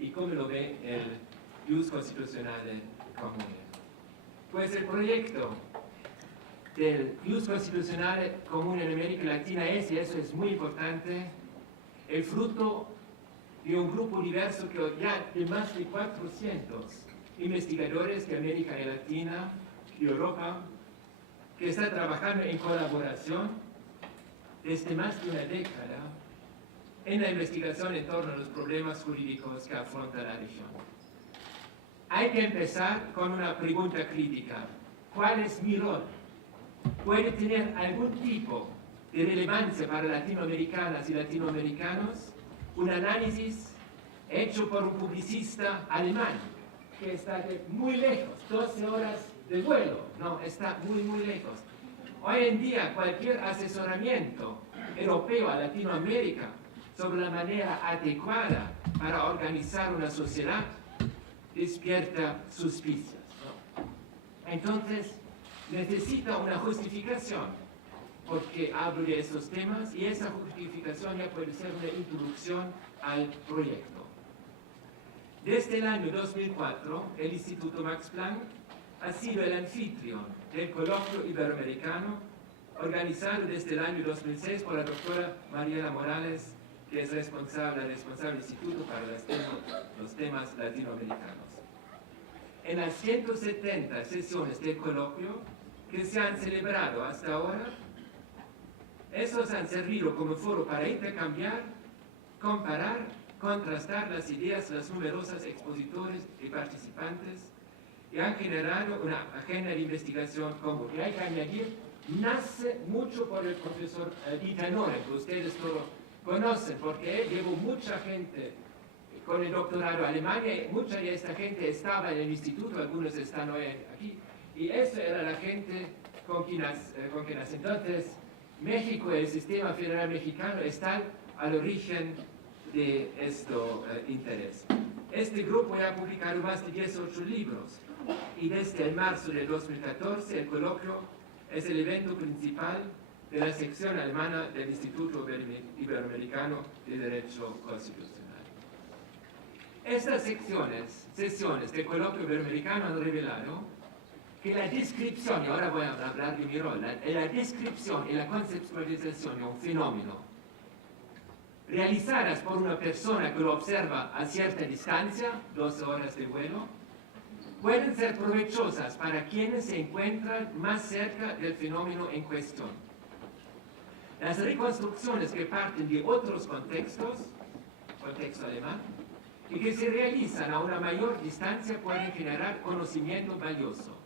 y cómo lo ve el Ius Constitucionale Comune. Pues el proyecto del Ius Constitucionale Comune en América Latina es, y eso es muy importante, el fruto de un grupo diverso que ya de más de 400 investigadores de América Latina y Europa que está trabajando en colaboración desde más de una década en la investigación en torno a los problemas jurídicos que afronta la región. Hay que empezar con una pregunta crítica. ¿Cuál es mi rol? ¿Puede tener algún tipo de relevancia para latinoamericanas y latinoamericanos un análisis hecho por un publicista alemán que está muy lejos, 12 horas de vuelo, no, está muy, muy lejos? Hoy en día cualquier asesoramiento europeo a Latinoamérica sobre la manera adecuada para organizar una sociedad despierta suspicios, ¿no? Entonces, necesita una justificación porque hablo de esos temas y esa justificación ya puede ser una introducción al proyecto. Desde el año 2004, el Instituto Max Planck ha sido el anfitrión del coloquio iberoamericano organizado desde el año 2006 por la doctora Mariela Morales, que es responsable del Instituto para los temas latinoamericanos. En las 170 sesiones del coloquio que se han celebrado hasta ahora, esos han servido como foro para intercambiar, comparar, contrastar las ideas de los numerosos expositores y participantes y han generado una agenda de investigación común. Y hay que añadir, nace mucho por el profesor Itanore, que ustedes todos conocen, porque él llevó mucha gente con el doctorado a Alemania y mucha de esta gente estaba en el instituto, algunos están hoy aquí, y esa era la gente con quien nace. Entonces, México, el sistema federal mexicano, está al origen de este interés. Este grupo ya ha publicado más de 18 libros y desde el marzo de 2014 el coloquio es el evento principal de la sección alemana del Instituto Iberoamericano de Derecho Constitucional. Estas sesiones del coloquio iberoamericano han revelado que la descripción, y ahora voy a hablar de mi rol, la descripción y la conceptualización de un fenómeno realizadas por una persona que lo observa a cierta distancia, 12 horas de vuelo, pueden ser provechosas para quienes se encuentran más cerca del fenómeno en cuestión. Las reconstrucciones que parten de otros contextos, contexto alemán, y que se realizan a una mayor distancia pueden generar conocimiento valioso.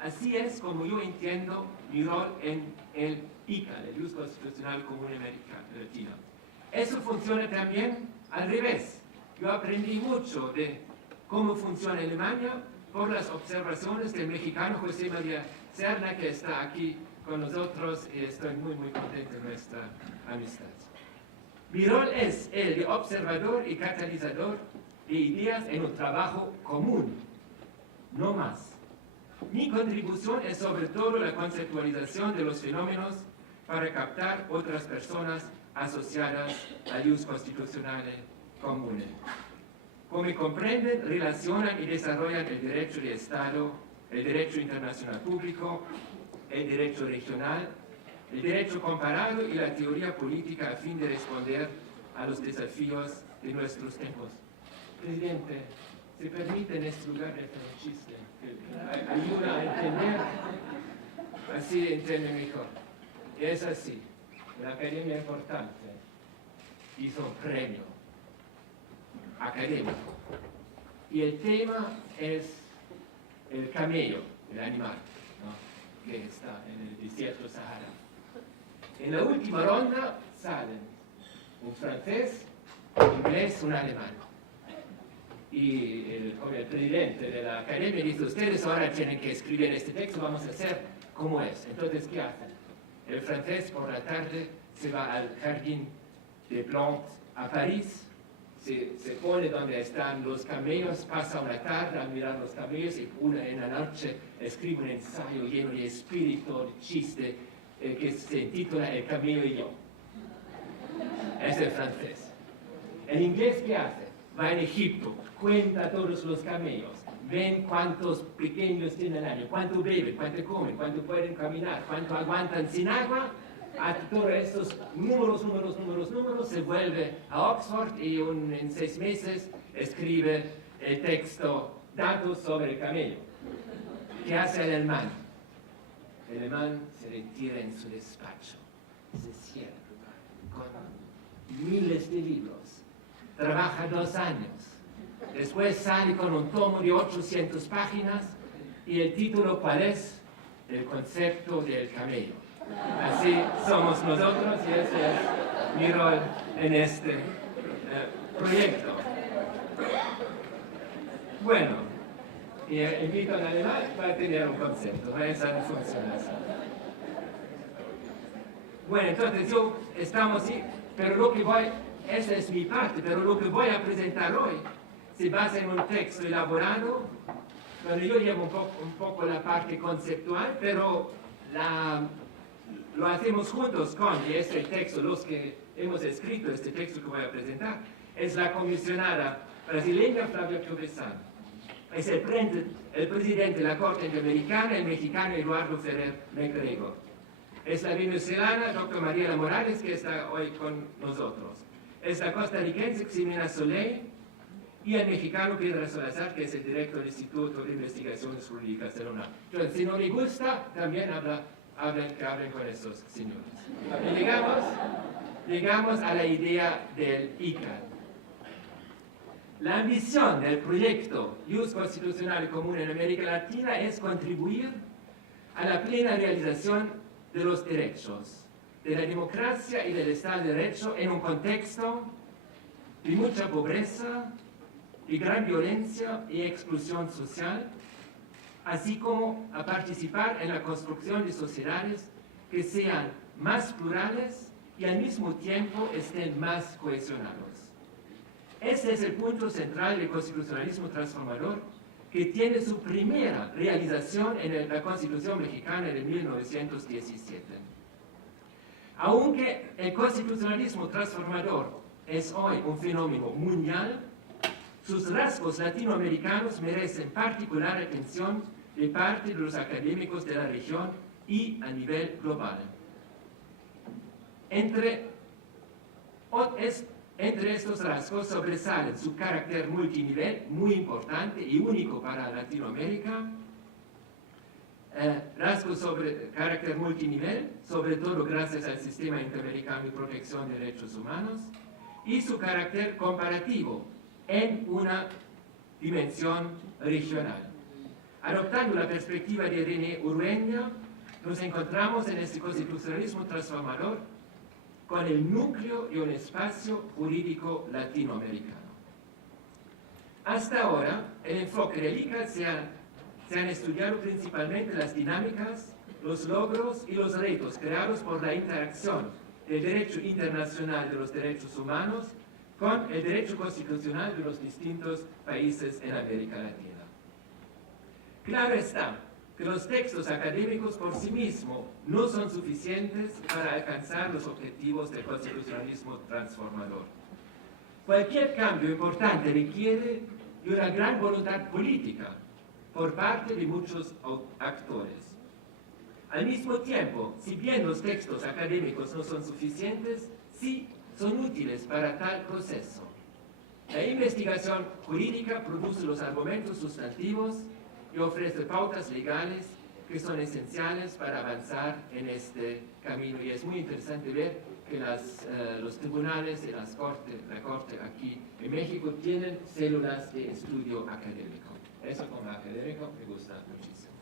Así es como yo entiendo mi rol en el ICA, el Ius Constitucional Comune Latino. Eso funciona también al revés. Yo aprendí mucho de cómo funciona Alemania por las observaciones del mexicano José María Serna, que está aquí con nosotros y estoy muy, muy contento de nuestra amistad. Mi rol es el de observador y catalizador de ideas en un trabajo común, no más. Mi contribución es sobre todo la conceptualización de los fenómenos para captar otras personas asociadas al Ius Constitucionale Comune. Como comprenden, relacionan y desarrollan el derecho de Estado, el derecho internacional público, el derecho regional, el derecho comparado y la teoría política a fin de responder a los desafíos de nuestros tiempos. Presidente, ¿se permite en este lugar hacer un chiste? Que ayuda a entender, así entiende mejor. Y es así. La Academia Importante hizo un premio académico y el tema es el camello, el animal, ¿no?, que está en el desierto Sahara. En la última ronda salen un francés, un inglés, un alemán. Y el presidente de la academia dice: ustedes ahora tienen que escribir este texto, vamos a hacer como es. Entonces, ¿qué hacen? El francés por la tarde se va al jardín de Plantes a París, se pone donde están los camellos, pasa una tarde a mirar los camellos y en la noche escribe un ensayo lleno de espíritu, de chiste, que se titula El camello y yo. Es el francés. El inglés, ¿qué hace? va en Egipto, cuenta todos los camellos, ven cuántos pequeños tienen el año, cuánto beben, cuánto comen, cuánto pueden caminar, cuánto aguantan sin agua. A todos estos números, se vuelve a Oxford y en 6 meses escribe el texto, datos sobre el camello. ¿Qué hace el alemán? El alemán se retira en su despacho, se cierra con miles de libros, trabaja 2 años, después sale con un tomo de 800 páginas y el título, ¿cuál es? El concepto del camello. Así somos nosotros y ese es mi rol en este proyecto. Bueno, invito al alemán para tener un concepto, esa no funciona así. Bueno, entonces estamos así, pero esa es mi parte, pero lo que voy a presentar hoy se basa en un texto elaborado, donde yo llevo un poco la parte conceptual, pero lo hacemos juntos y este texto, los que hemos escrito este texto que voy a presentar, es la comisionada brasileña Flavia Piovesan, es el presidente de la Corte Interamericana, el mexicano Eduardo Ferrer McGregor, es la venezolana Dr. Mariela Morales, que está hoy con nosotros, es la costarricense Ximena Soleil y el mexicano Pedro Salazar, que es el director del Instituto de Investigaciones Jurídicas de la UNAM. Entonces, si no le gusta, también hablen con estos señores. Y llegamos a la idea del ICANN. La ambición del proyecto Ius Constitucional Común en América Latina es contribuir a la plena realización de los derechos, de la democracia y del Estado de Derecho en un contexto de mucha pobreza, de gran violencia y exclusión social, así como a participar en la construcción de sociedades que sean más plurales y al mismo tiempo estén más cohesionados. Ese es el punto central del constitucionalismo transformador, que tiene su primera realización en la Constitución mexicana de 1917. Aunque el constitucionalismo transformador es hoy un fenómeno mundial, sus rasgos latinoamericanos merecen particular atención de parte de los académicos de la región y a nivel global. Entre estos rasgos sobresalen su carácter multinivel, muy importante y único para Latinoamérica, rasgos sobre carácter multinivel, sobre todo gracias al Sistema Interamericano de Protección de Derechos Humanos, y su carácter comparativo en una dimensión regional. Adoptando la perspectiva de René Urueña, nos encontramos en este constitucionalismo transformador con el núcleo de un espacio jurídico latinoamericano. Hasta ahora, el enfoque del ICANN se han estudiado principalmente las dinámicas, los logros y los retos creados por la interacción del derecho internacional de los derechos humanos con el derecho constitucional de los distintos países en América Latina. Claro está que los textos académicos por sí mismos no son suficientes para alcanzar los objetivos del constitucionalismo transformador. Cualquier cambio importante requiere de una gran voluntad política por parte de muchos actores. Al mismo tiempo, si bien los textos académicos no son suficientes, sí son útiles para tal proceso. La investigación jurídica produce los argumentos sustantivos y ofrece pautas legales que son esenciales para avanzar en este camino. Y es muy interesante ver que los tribunales y la corte aquí en México tienen células de estudio académico. Eso como académico me gusta muchísimo.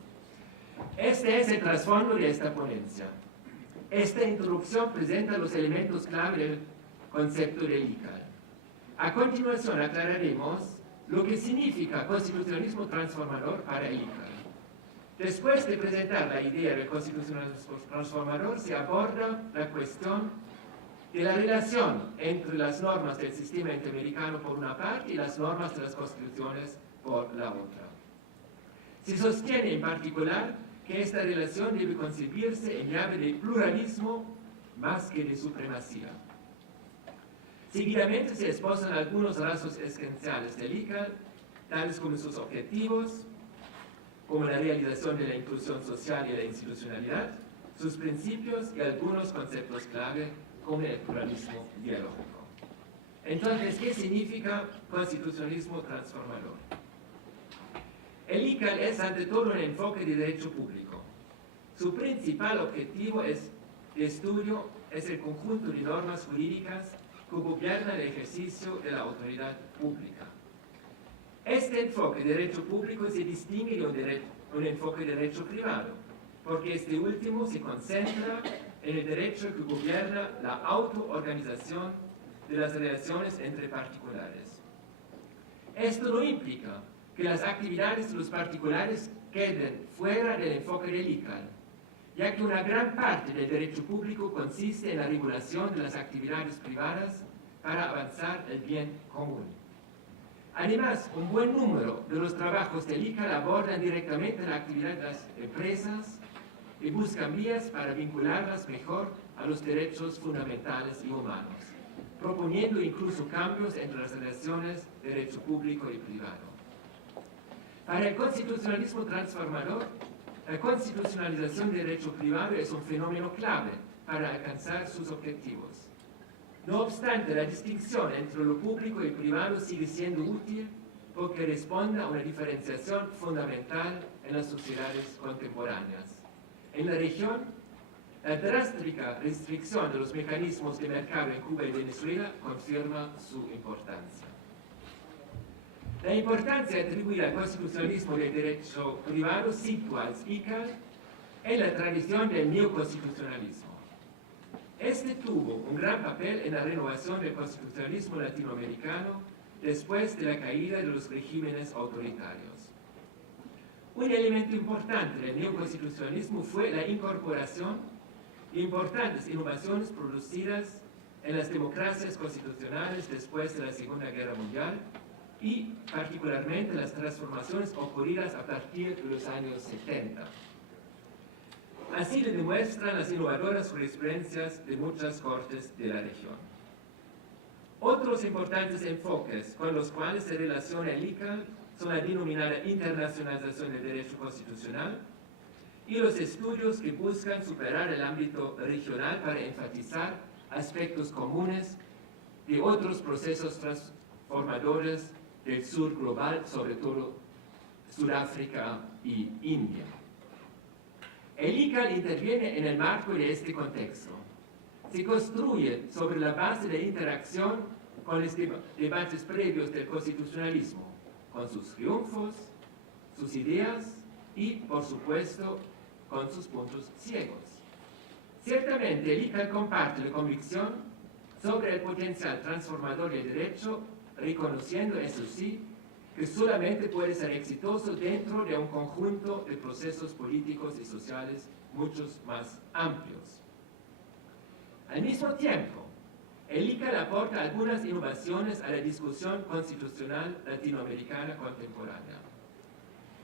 Este es el trasfondo de esta ponencia. Esta introducción presenta los elementos clave del concepto del ICANN. A continuación aclararemos lo que significa constitucionalismo transformador para el ICANN. Después de presentar la idea del constitucionalismo transformador, se aborda la cuestión de la relación entre las normas del sistema interamericano por una parte y las normas de las constituciones por la otra. Se sostiene en particular que esta relación debe concebirse en llave de pluralismo más que de supremacía. Seguidamente se esbozan algunos rasgos esenciales del ICAL, tales como sus objetivos, como la realización de la inclusión social y la institucionalidad, sus principios y algunos conceptos clave, como el pluralismo dialógico. Entonces, ¿qué significa constitucionalismo transformador? El ICAL es ante todo un enfoque de derecho público. Su principal objetivo de estudio es el conjunto de normas jurídicas que gobiernan el ejercicio de la autoridad pública. Este enfoque de derecho público se distingue de un enfoque de derecho privado, porque este último se concentra en el derecho que gobierna la autoorganización de las relaciones entre particulares. Esto no implica que las actividades de los particulares queden fuera del enfoque del ICAL, ya que una gran parte del derecho público consiste en la regulación de las actividades privadas para avanzar el bien común. Además, un buen número de los trabajos del ICAL abordan directamente la actividad de las empresas y buscan vías para vincularlas mejor a los derechos fundamentales y humanos, proponiendo incluso cambios entre las relaciones de derecho público y privado. Para el constitucionalismo transformador, la constitucionalización del derecho privado es un fenómeno clave para alcanzar sus objetivos. No obstante, la distinción entre lo público y privado sigue siendo útil porque responde a una diferenciación fundamental en las sociedades contemporáneas. En la región, la drástica restricción de los mecanismos de mercado en Cuba y Venezuela confirma su importancia. La importancia atribuida al constitucionalismo del derecho privado sitúa al ICAL en la tradición del neoconstitucionalismo. Este tuvo un gran papel en la renovación del constitucionalismo latinoamericano después de la caída de los regímenes autoritarios. Un elemento importante del neoconstitucionalismo fue la incorporación de importantes innovaciones producidas en las democracias constitucionales después de la Segunda Guerra Mundial y particularmente las transformaciones ocurridas a partir de los años 70. Así lo demuestran las innovadoras jurisprudencias de muchas cortes de la región. Otros importantes enfoques con los cuales se relaciona el ICAL son la denominada internacionalización del derecho constitucional y los estudios que buscan superar el ámbito regional para enfatizar aspectos comunes de otros procesos transformadores del sur global, sobre todo Sudáfrica y India. El ICAL interviene en el marco de este contexto. Se construye sobre la base de interacción con los debates previos del constitucionalismo, con sus triunfos, sus ideas y, por supuesto, con sus puntos ciegos. Ciertamente, el ICAL comparte la convicción sobre el potencial transformador del derecho, reconociendo, eso sí, que solamente puede ser exitoso dentro de un conjunto de procesos políticos y sociales muchos más amplios. Al mismo tiempo, el ICAL aporta algunas innovaciones a la discusión constitucional latinoamericana contemporánea.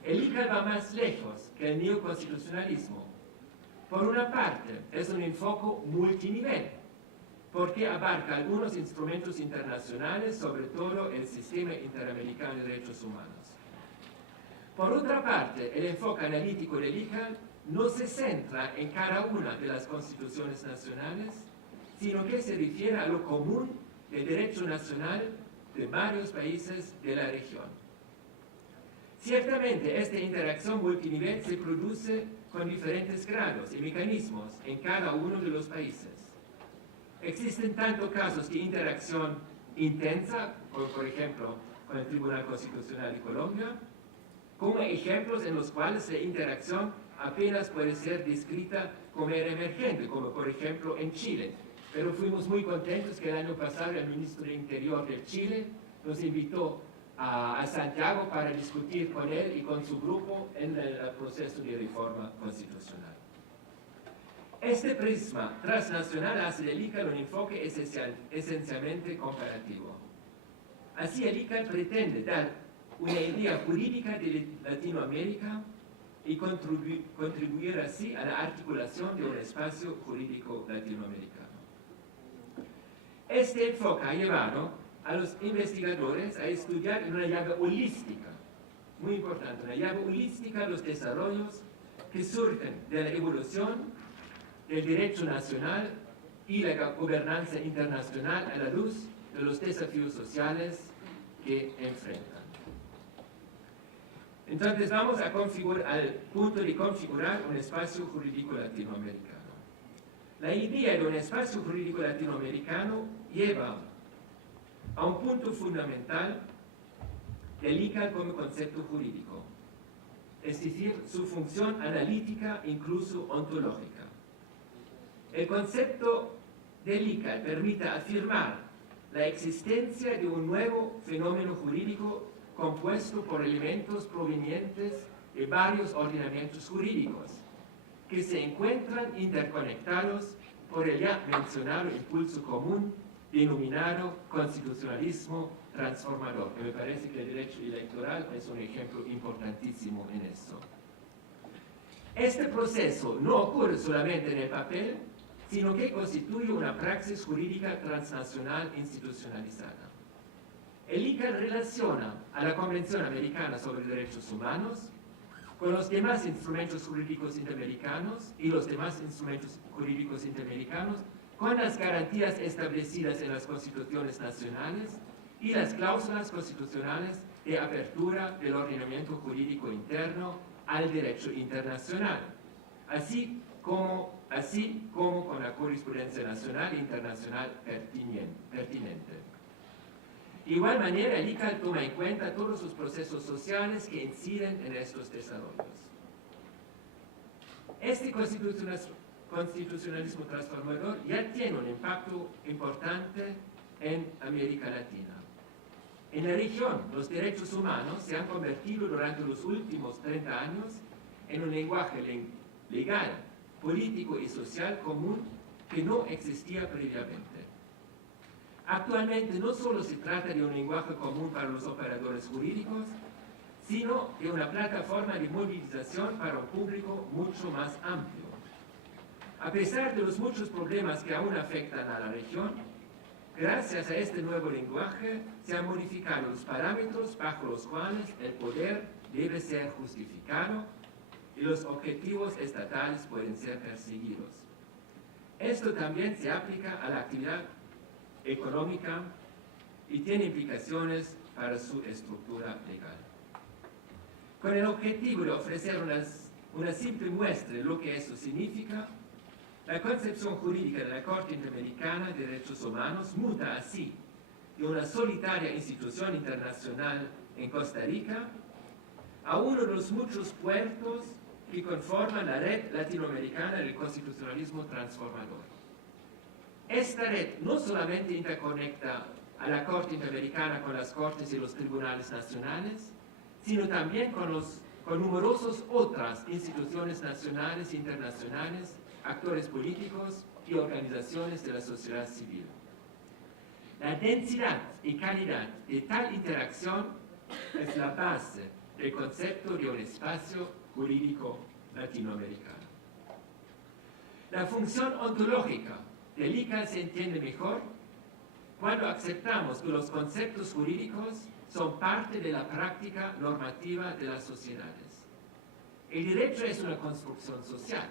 El ICAL va más lejos que el neoconstitucionalismo. Por una parte, es un enfoque multinivel, porque abarca algunos instrumentos internacionales, sobre todo el Sistema Interamericano de Derechos Humanos. Por otra parte, el enfoque analítico del ICAL no se centra en cada una de las constituciones nacionales, sino que se refiere a lo común del derecho nacional de varios países de la región. Ciertamente, esta interacción multinivel se produce con diferentes grados y mecanismos en cada uno de los países. Existen tanto casos de interacción intensa, como por ejemplo con el Tribunal Constitucional de Colombia, como ejemplos en los cuales la interacción apenas puede ser descrita como era emergente, como por ejemplo en Chile. Pero fuimos muy contentos que el año pasado el ministro de Interior de Chile nos invitó a Santiago para discutir con él y con su grupo en el proceso de reforma constitucional. Este prisma transnacional hace del ICAL un enfoque esencialmente comparativo. Así, el ICAL pretende dar una idea jurídica de Latinoamérica y contribuir así a la articulación de un espacio jurídico latinoamericano. Este enfoque ha llevado a los investigadores a estudiar en una llave holística, muy importante, una llave holística los desarrollos que surgen de la evolución del derecho nacional y la gobernanza internacional a la luz de los desafíos sociales que enfrentan. Entonces vamos al punto de configurar un espacio jurídico latinoamericano. La idea de un espacio jurídico latinoamericano lleva a un punto fundamental del ICAL como concepto jurídico, es decir, su función analítica, incluso ontológica. El concepto del ICAL permite afirmar la existencia de un nuevo fenómeno jurídico compuesto por elementos provenientes de varios ordenamientos jurídicos que se encuentran interconectados por el ya mencionado impulso común denominado constitucionalismo transformador. Y me parece que el derecho electoral es un ejemplo importantísimo en eso. Este proceso no ocurre solamente en el papel, sino que constituye una praxis jurídica transnacional institucionalizada. El ICAL relaciona a la Convención Americana sobre Derechos Humanos con los demás instrumentos jurídicos interamericanos y los demás instrumentos jurídicos interamericanos con las garantías establecidas en las constituciones nacionales y las cláusulas constitucionales de apertura del ordenamiento jurídico interno al derecho internacional, así como con la jurisprudencia nacional e internacional pertinente. De igual manera, el ICAL toma en cuenta todos los procesos sociales que inciden en estos desarrollos. Este constitucionalismo transformador ya tiene un impacto importante en América Latina. En la región, los derechos humanos se han convertido durante los últimos 30 años en un lenguaje legal, político y social común que no existía previamente. Actualmente no solo se trata de un lenguaje común para los operadores jurídicos, sino de una plataforma de movilización para un público mucho más amplio. A pesar de los muchos problemas que aún afectan a la región, gracias a este nuevo lenguaje se han modificado los parámetros bajo los cuales el poder debe ser justificado y los objetivos estatales pueden ser perseguidos. Esto también se aplica a la actividad económica y tiene implicaciones para su estructura legal. Con el objetivo de ofrecer una simple muestra de lo que esto significa, la concepción jurídica de la Corte Interamericana de Derechos Humanos muta así de una solitaria institución internacional en Costa Rica a uno de los muchos puertos que conforman la red latinoamericana del constitucionalismo transformador. Esta red no solamente interconecta a la Corte Interamericana con las cortes y los tribunales nacionales, sino también con numerosas otras instituciones nacionales e internacionales, actores políticos y organizaciones de la sociedad civil. La densidad y calidad de tal interacción es la base del concepto de un espacio jurídico latinoamericano. La función ontológica del ICAL se entiende mejor cuando aceptamos que los conceptos jurídicos son parte de la práctica normativa de las sociedades. El derecho es una construcción social.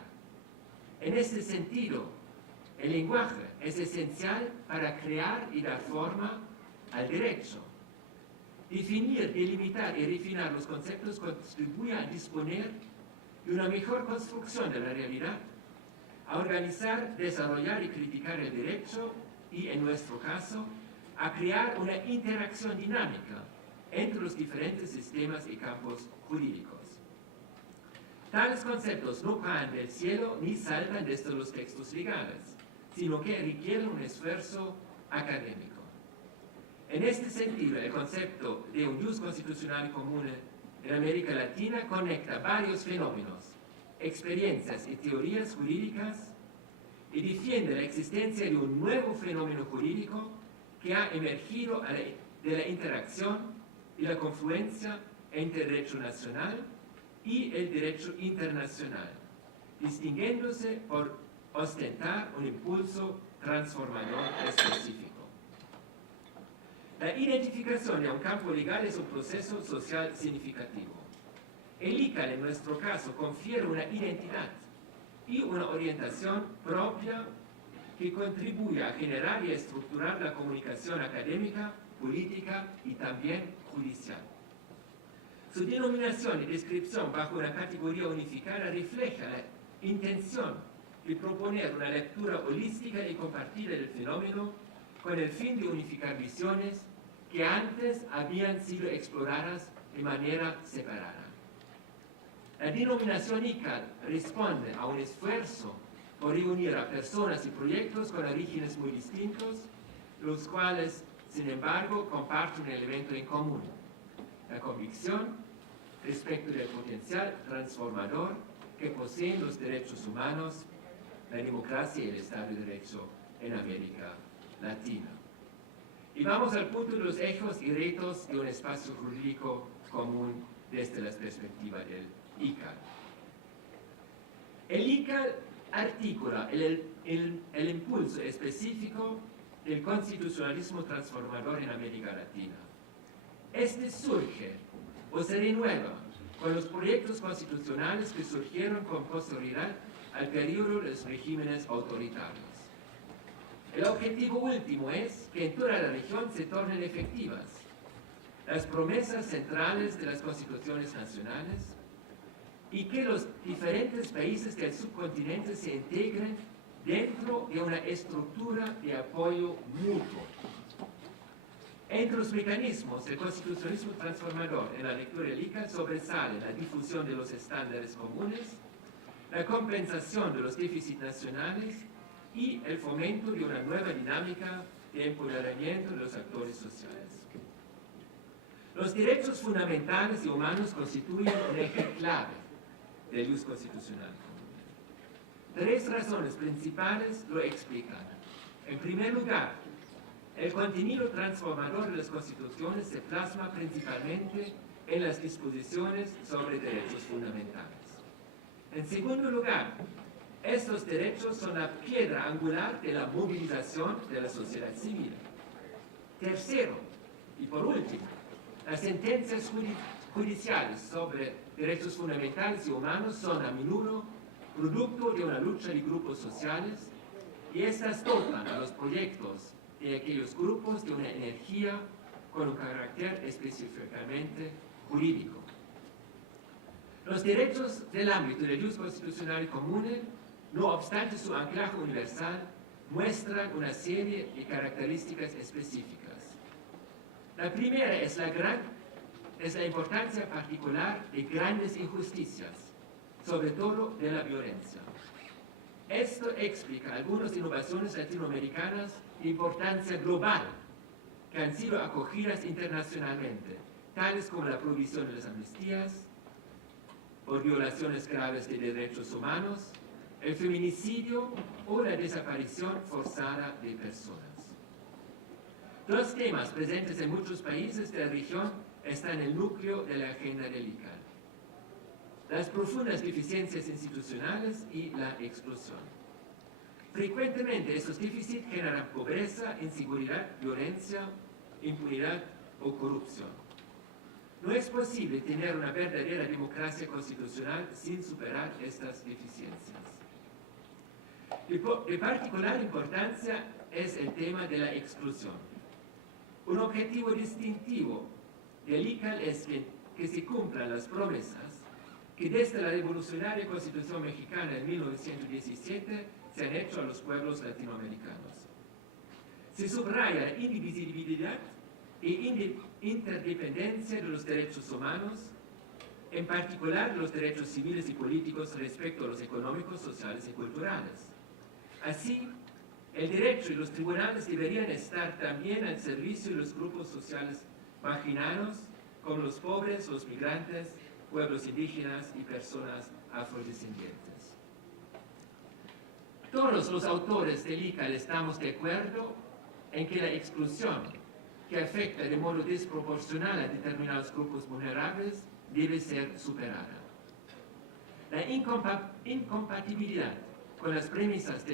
En este sentido, el lenguaje es esencial para crear y dar forma al derecho. Definir, delimitar y refinar los conceptos contribuye a disponer de una mejor construcción de la realidad, a organizar, desarrollar y criticar el derecho y, en nuestro caso, a crear una interacción dinámica entre los diferentes sistemas y campos jurídicos. Tales conceptos no caen del cielo ni saltan desde los textos legales, sino que requieren un esfuerzo académico. En este sentido, el concepto de un jus constitucional común en América Latina conecta varios fenómenos, experiencias y teorías jurídicas y defiende la existencia de un nuevo fenómeno jurídico que ha emergido de la interacción y la confluencia entre el derecho nacional y el derecho internacional, distinguiéndose por ostentar un impulso transformador específico. La identificación de un campo legal es un proceso social significativo. El ICAL, en nuestro caso, confiere una identidad y una orientación propia que contribuye a generar y a estructurar la comunicación académica, política y también judicial. Su denominación y descripción bajo una categoría unificada refleja la intención de proponer una lectura holística y compartida del fenómeno con el fin de unificar visiones que antes habían sido exploradas de manera separada. La denominación ICAL responde a un esfuerzo por reunir a personas y proyectos con orígenes muy distintos, los cuales, sin embargo, comparten un elemento en común: la convicción respecto del potencial transformador que poseen los derechos humanos, la democracia y el Estado de Derecho en América Latina. Y vamos al punto de los ejes y retos de un espacio jurídico común desde la perspectiva del ICAL. El ICAL articula el impulso específico del constitucionalismo transformador en América Latina. Este surge o se renueva con los proyectos constitucionales que surgieron con posterioridad al periodo de los regímenes autoritarios. El objetivo último es que en toda la región se tornen efectivas las promesas centrales de las constituciones nacionales y que los diferentes países del subcontinente se integren dentro de una estructura de apoyo mutuo. Entre los mecanismos del constitucionalismo transformador en la lectura del ICAL sobresale la difusión de los estándares comunes, la compensación de los déficits nacionales y el fomento de una nueva dinámica de empoderamiento de los actores sociales. Los derechos fundamentales y humanos constituyen un eje clave del uso constitucional. Tres razones principales lo explican. En primer lugar, el contenido transformador de las constituciones se plasma principalmente en las disposiciones sobre derechos fundamentales. En segundo lugar, estos derechos son la piedra angular de la movilización de la sociedad civil. Tercero, y por último, las sentencias judiciales sobre derechos fundamentales y humanos son a menudo producto de una lucha de grupos sociales y estas dotan a los proyectos de aquellos grupos de una energía con un carácter específicamente jurídico. Los derechos del ámbito del uso constitucional común, no obstante su anclaje universal, muestran una serie de características específicas. La primera es la importancia particular de grandes injusticias, sobre todo de la violencia. Esto explica algunas innovaciones latinoamericanas de importancia global que han sido acogidas internacionalmente, tales como la provisión de las amnistías por violaciones graves de derechos humanos, el feminicidio o la desaparición forzada de personas. Dos temas presentes en muchos países de la región están en el núcleo de la agenda del ICAL: las profundas deficiencias institucionales y la exclusión. Frecuentemente estos déficits generan pobreza, inseguridad, violencia, impunidad o corrupción. No es posible tener una verdadera democracia constitucional sin superar estas deficiencias. De particular importancia es el tema de la exclusión. Un objetivo distintivo del ICAL es que se cumplan las promesas que desde la revolucionaria Constitución mexicana en 1917 se han hecho a los pueblos latinoamericanos. Se subraya la indivisibilidad e interdependencia de los derechos humanos, en particular los derechos civiles y políticos respecto a los económicos, sociales y culturales. Así, el derecho y los tribunales deberían estar también al servicio de los grupos sociales marginados, como los pobres, los migrantes, pueblos indígenas y personas afrodescendientes. Todos los autores del ICAL estamos de acuerdo en que la exclusión que afecta de modo desproporcional a determinados grupos vulnerables debe ser superada. La incompatibilidad con las premisas de